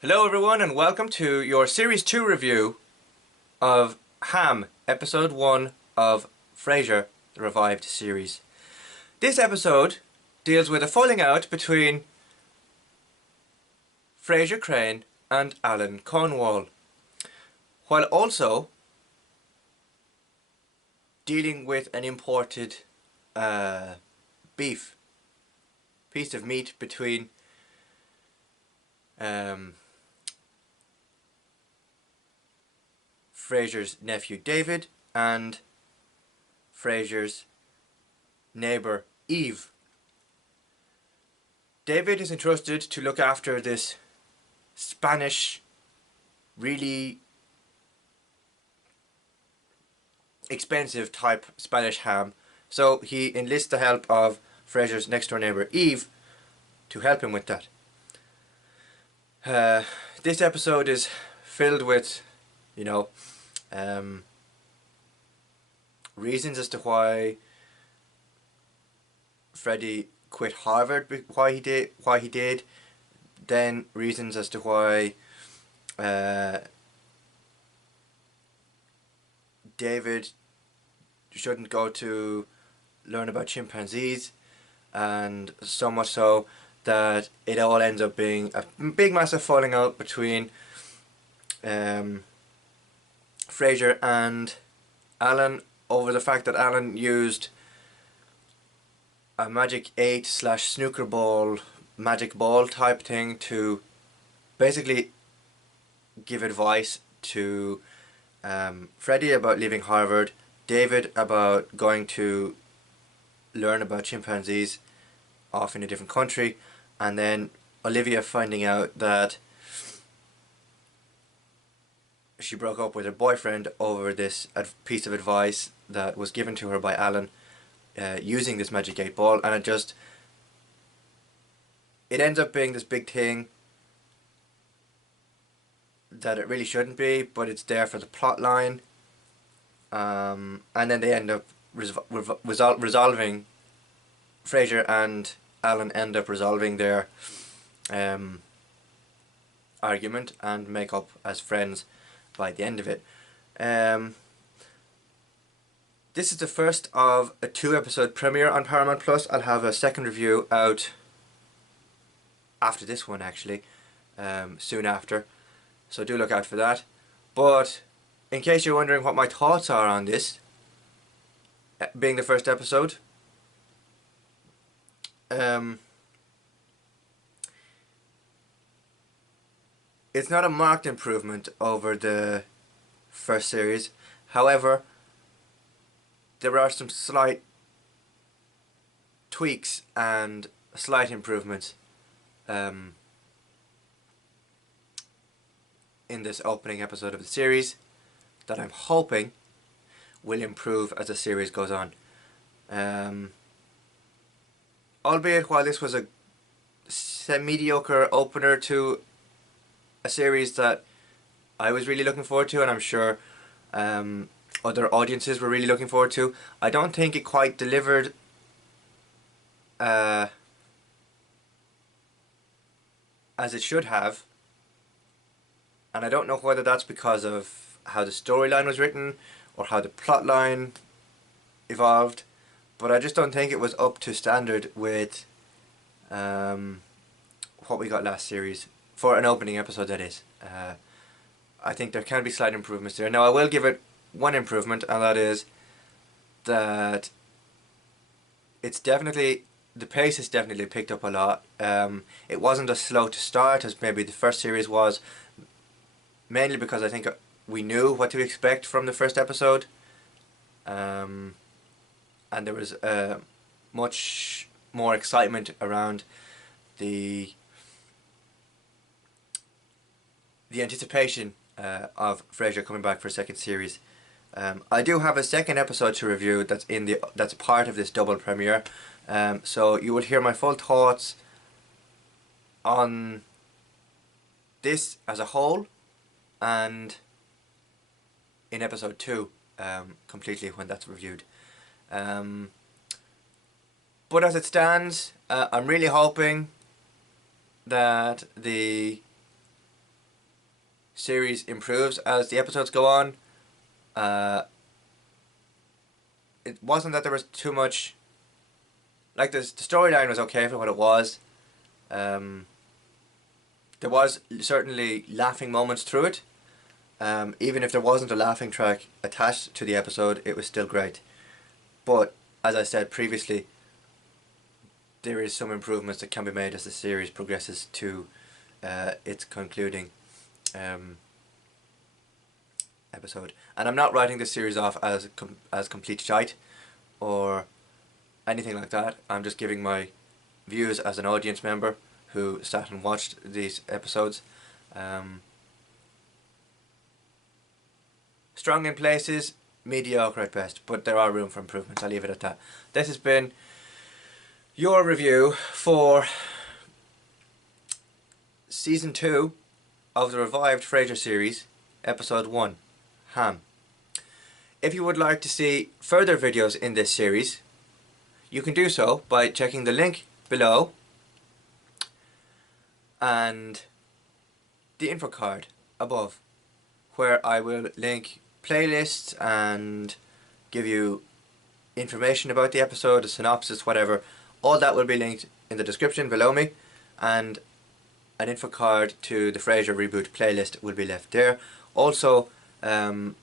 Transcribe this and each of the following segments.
Hello everyone and welcome to your Series 2 review of Ham, Episode 1 of Frasier, the revived series. This episode deals with a falling out between Frasier Crane and Alan Cornwall, while also dealing with an imported beef, piece of meat between Frasier's nephew David and Frasier's neighbour Eve. David is entrusted to look after this Spanish, really expensive type Spanish ham, so he enlists the help of Frasier's next door neighbour Eve to help him with that. This episode is filled with, reasons as to why Freddy quit Harvard, why he did, then reasons as to why David shouldn't go to learn about chimpanzees, and so much so that it all ends up being a big massive falling out between Frasier and Alan over the fact that Alan used a magic 8 / snooker ball, magic ball type thing to basically give advice to Freddy about leaving Harvard, David about going to learn about chimpanzees off in a different country, and then Olivia finding out that she broke up with her boyfriend over this piece of advice that was given to her by Alan using this magic 8 ball, and it ends up being this big thing that it really shouldn't be, but it's there for the plot line, and then they end up resolving. Frasier and Alan end up resolving their argument and make up as friends by the end of it. This is the first of a 2-episode premiere on Paramount Plus. I'll have a second review out after this one, actually, soon after, so do look out for that. But in case you're wondering what my thoughts are on this being the first episode, it's not a marked improvement over the first series. However, there are some slight tweaks and slight improvements in this opening episode of the series that I'm hoping will improve as the series goes on. Albeit while this was a mediocre opener to a series that I was really looking forward to, and I'm sure other audiences were really looking forward to, I don't think it quite delivered as it should have, and I don't know whether that's because of how the storyline was written or how the plot line evolved, but I just don't think it was up to standard with what we got last series, for an opening episode that is. I think there can be slight improvements there. Now I will give it one improvement, and that is that it's definitely, the pace has definitely picked up a lot. It wasn't as slow to start as maybe the first series was, mainly because I think we knew what to expect from the first episode, and there was much more excitement around the anticipation of Frasier coming back for a second series. I do have a second episode to review that's part of this double premiere, so you will hear my full thoughts on this as a whole and in episode 2 completely when that's reviewed. But as it stands, I'm really hoping that the series improves as the episodes go on. It wasn't that there was too much, like the storyline was okay for what it was. There was certainly laughing moments through it. Even if there wasn't a laughing track attached to the episode, it was still great. But as I said previously, there is some improvements that can be made as the series progresses to its concluding episode. And I'm not writing this series off as complete shite or anything like that. I'm just giving my views as an audience member who sat and watched these episodes. Strong in places, mediocre at best, but there are room for improvement. I'll leave it at that. This has been your review for Season 2 of the revived Frasier series, Episode 1, Ham. If you would like to see further videos in this series, you can do so by checking the link below and the info card above, where I will link playlists and give you information about the episode, a synopsis, whatever. All that will be linked in the description below me, and an info card to the Frasier Reboot playlist will be left there. Also, the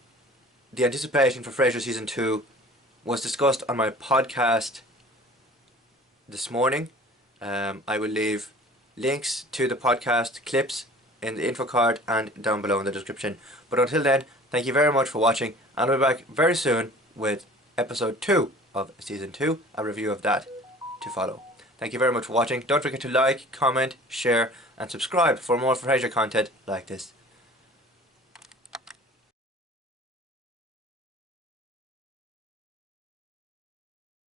anticipation for Frasier Season 2 was discussed on my podcast this morning. I will leave links to the podcast clips in the info card and down below in the description. But until then, thank you very much for watching, and I'll be back very soon with Episode 2 of Season 2, a review of that to follow. Thank you very much for watching. Don't forget to like, comment, share and subscribe for more Frasier content like this.